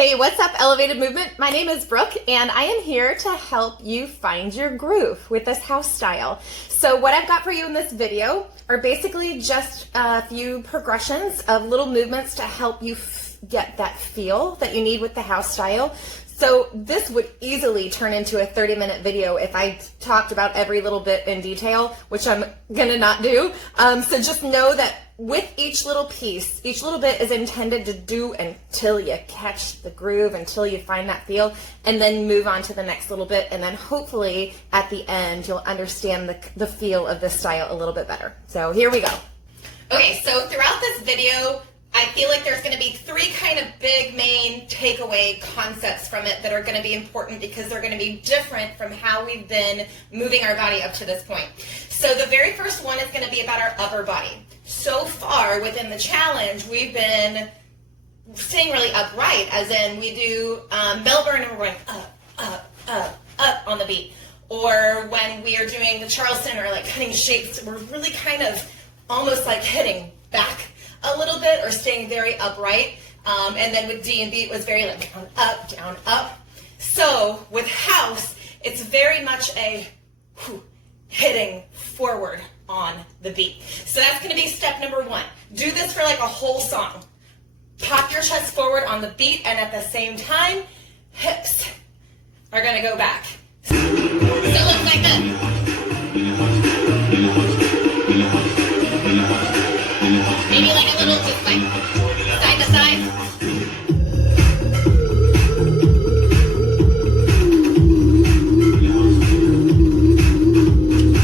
Hey, what's up, Elev8ed Movement? My name is Brooke, and I am here to help you find your groove with this house style. So what I've got for you in this video are basically just a few progressions of little movements to help you get that feel that you need with the house style. So this would easily turn into a 30-minute video if I talked about every little bit in detail, which I'm gonna not do. So just know that with each little piece, each little bit is intended to do until you catch the groove, until you find that feel, and then move on to the next little bit. And then hopefully at the end, you'll understand the feel of this style a little bit better. So here we go. Okay, so throughout this video, I feel like there's going to be three kind of big main takeaway concepts from it that are going to be important because they're going to be different from how we've been moving our body up to this point. So the very first one is going to be about our upper body. So far within the challenge, we've been staying really upright, as in we do bell burn and we're going up on the beat. Or when we are doing the Charleston or like cutting shapes, we're really kind of almost like hitting back a little bit or staying very upright. And then with D and B, it was very like down, up. So with house, it's very much a hitting forward on the beat. So that's going to be step number one. Do this for like a whole song. Pop your chest forward on the beat, and at the same time, hips are going to go back. So it looks like this. Maybe like a little just like side to side.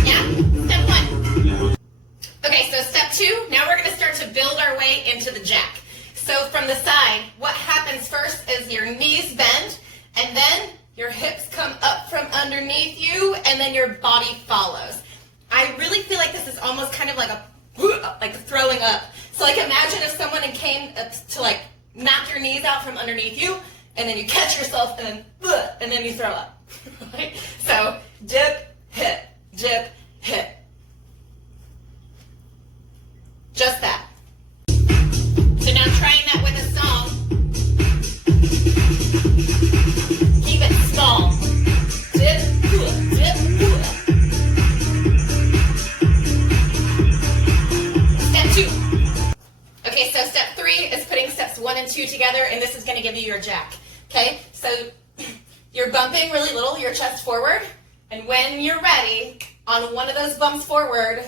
Yeah, step one. Okay, so step two, now we're going to start to build our way into the jack. So from the side, what happens first is your knees bend, and then your hips come up from underneath you, and then your body follows. I really feel like this is almost kind of like throwing up. So like imagine if someone came to like knock your knees out from underneath you, and then you catch yourself and then you throw up. Right? So dip, hit, dip, hit. Just that. So now trying that with a song. Keep it small. Dip, dip, Step two. Okay, so step three is putting steps 1 and 2 together, and this is going to give you your jack. Okay, so you're bumping really little, your chest forward, and when you're ready, on one of those bumps forward,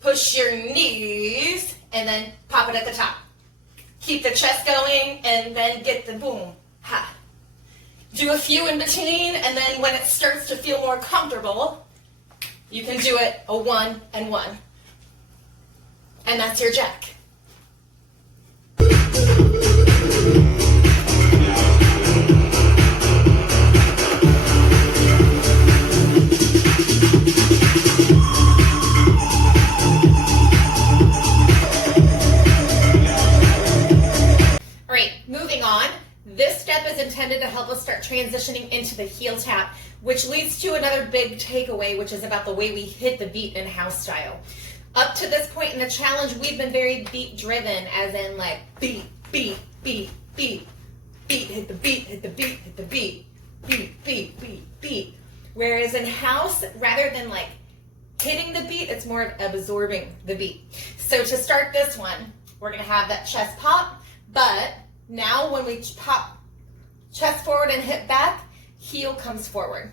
push your knees, and then pop it at the top. Keep the chest going, and then get the boom, ha. Do a few in between, and then when it starts to feel more comfortable, you can do it a 1 and 1. And that's your jack. Moving on, this step is intended to help us start transitioning into the heel tap, which leads to another big takeaway, which is about the way we hit the beat in house style. Up to this point in the challenge, we've been very beat driven, as in like beat, beat, beat, beat, beat, hit the beat, hit the beat, hit the beat, beat, beat, beat, beat. Whereas in house, rather than like hitting the beat, it's more of absorbing the beat. So to start this one, we're gonna have that chest pop, but now when we pop chest forward and hip back, heel comes forward.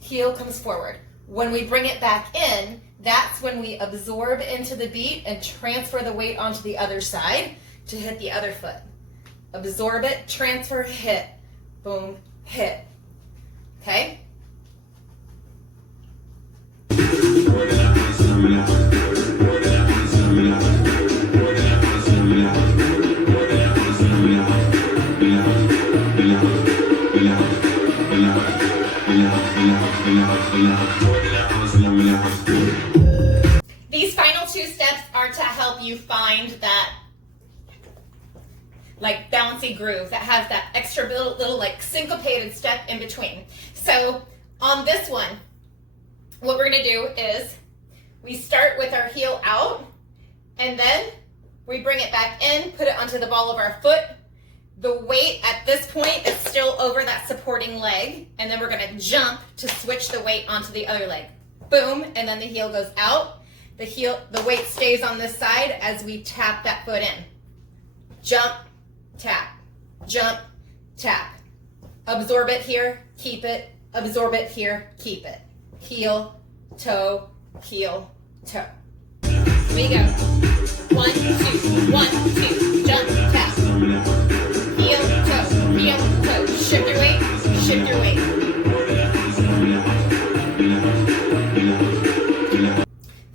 Heel comes forward. When we bring it back in, that's when we absorb into the beat and transfer the weight onto the other side to hit the other foot. Absorb it, transfer, hit, boom, hit. Okay? These final two steps are to help you find that like bouncy groove that has that extra little like syncopated step in between. So on this one, what we're going to do is we start with our heel out, and then we bring it back in, put it onto the ball of our foot. The weight at this point is leg, and then we're gonna jump to switch the weight onto the other leg. Boom, and then the heel goes out. The weight stays on this side as we tap that foot in. Jump, tap, jump, tap. Absorb it here, keep it. Absorb it here, keep it. Heel, toe, heel, toe. Here we go. 1, 2, 1, 2, jump, tap. Heel, toe, shift your weight, shift your weight.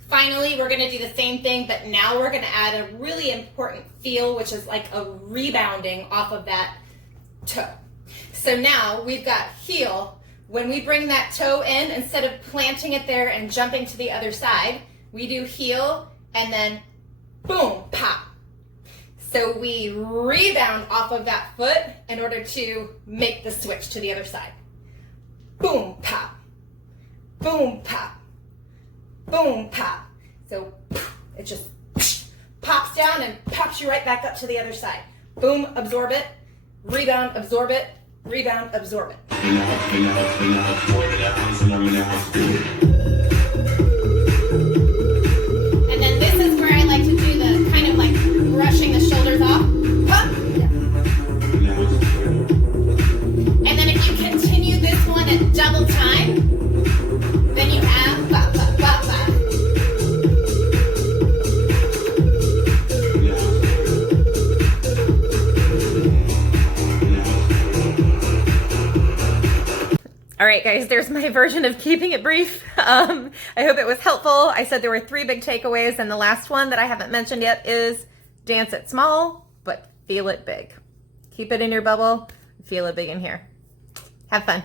Finally, we're gonna do the same thing, but now we're gonna add a really important feel, which is like a rebounding off of that toe. So now we've got heel. When we bring that toe in, instead of planting it there and jumping to the other side, we do heel and then boom, pop. So we rebound off of that foot in order to make the switch to the other side. Boom, pop. Boom, pop. Boom, pop. So it just pops down and pops you right back up to the other side. Boom, absorb it. Rebound, absorb it. Rebound, absorb it. And then this is where I like to do the kind of like brushing the shoulders off. Pop. And then if you continue this one at double time, then you have pop, pop, pop, pop. All right, guys, there's my version of keeping it brief. I hope it was helpful. I said there were 3 big takeaways, and the last one that I haven't mentioned yet is dance it small, but feel it big. Keep it in your bubble, feel it big in here. Have fun.